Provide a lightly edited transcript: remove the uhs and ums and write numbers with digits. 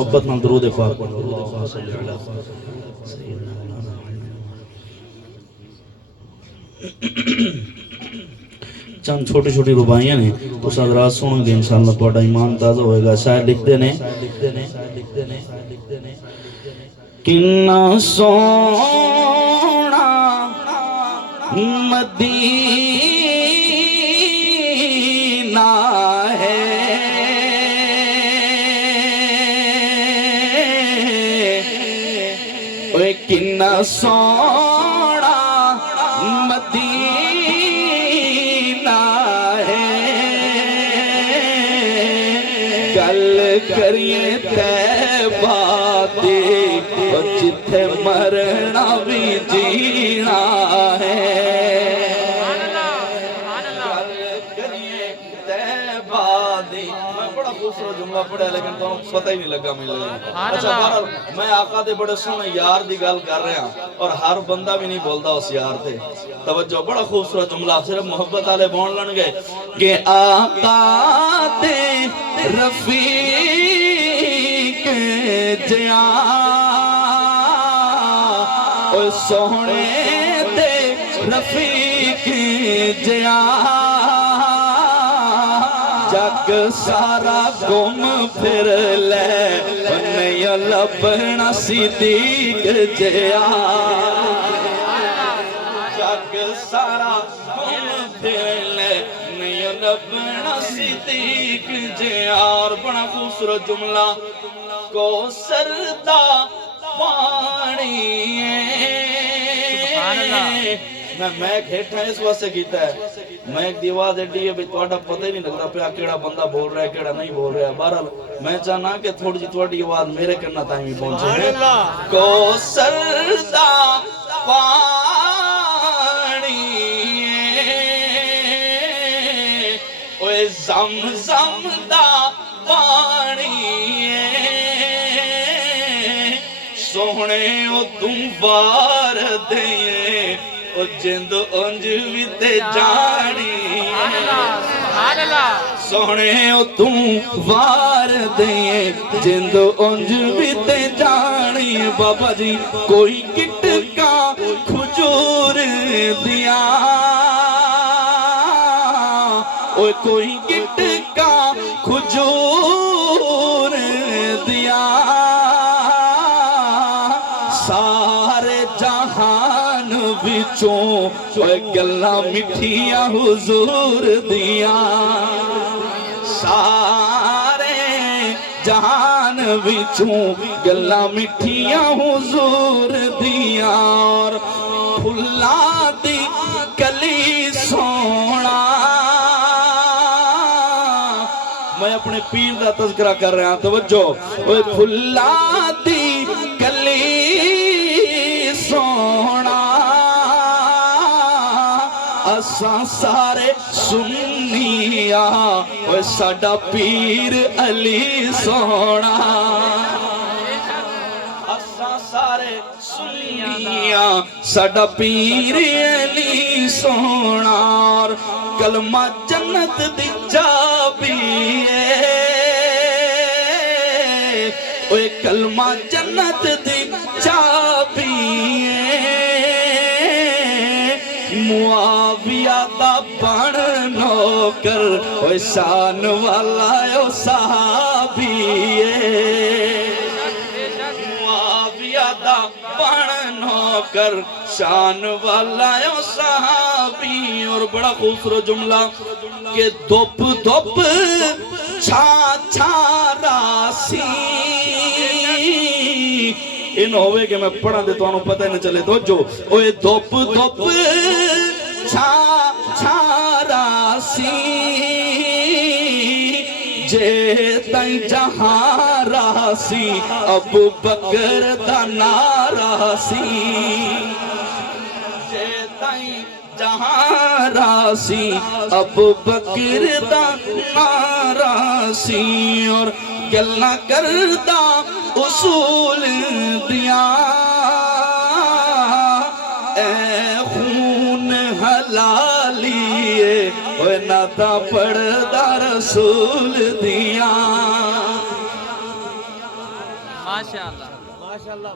محبت نال درود پاک پڑھو اللہم صلی علی سیدنا مولانا چند چھوٹی چھوٹی ربائیاں نے تو حضرات سنو گے انشاءاللہ تھوڑا ایمان تازہ ہوئے گا. شاید لکھتے نے کنا سونا مدینہ ہے اوے کنا سونا مدینہ ہے گل کریے طیبہ دی جتھے مرنا بھی جینا ہے بڑا خوبصورت جملہ پڑھا لیکن تو پتہ ہی نہیں لگا مجھے. اچھا بہرحال میں آقا دے بڑے سونے یار دی گل کر رہا اور ہر بندہ بھی نہیں بولتا اس یار تے. توجہ بڑا خوبصورت جملہ صرف محبت والے بون لن گئے کہ آقا دے رفیق جیاں سونے دے رفیق جیاں جگ سارا گم پھر لے نہیں لبنا صدیق جیاں جگ سارا گم پھر لے نہیں لبنا صدیق جیاں. اور بڑا خوبصورت جملہ کو سردا پانی میں کھیٹھا اس واسے کیتا ہے میں ایک دیواز ایڈی ہے بھی توڑا پتہ ہی نہیں لگتا پیا کیڑا بندہ بول رہا ہے کیڑا نہیں بول رہا ہے. بہرحال میں چاہنا کہ تھوڑی جی توڑی آواز میرے کرنا تائیں بھی پہنچے کو سردا پانی اوے زم زم دا پانی سونے او تم وار دیں او جند انج بھی تے جانی سونے او تم وار دیں جند انج بھی تے جانی. بابا جی کوئی کٹ کا کھجور دیا اوے کوئی کٹ کا کھجور دیا سارے جہان بچوں گلہ مٹھیاں حضور دیا سارے جہان بچوں گلہ مٹھیاں حضور دیا. اور پھلا دی کلی سونا میں اپنے پیر دا تذکرہ کر رہا ہوں توجہ اوے پھلا دی کلی سونا اساں سارے سنیاں اوے ساڈا پیر علی سونا اساں سارے سنیاں ساڈا پیر علی سونا. اور کلمہ جنت دی چابی اوے کلمہ جنت دی چابی معاویہ دا بن نوکر اوے شان والا او صحابی معاویہ دا بن نوکر شان والا او صحابی. اور بڑا خوبصورت جملہ کہ دھوپ دھوپ چھا چھا راسی ان ہوئے کہ میں پڑھا دے تو انہوں پتہ ہی نہ چلے تو جو اوے دھوپ دھوپ چھا چھا راسی جے تائیں جہاں راسی ابو بکر دا ناراسی جے تائیں جہاں راسی ابو بکر دا ناراسی. اور گلنا کردہ اصول دیا اے خون حلالیے اے ناتا پڑھدا رسول دیا ماشاءاللہ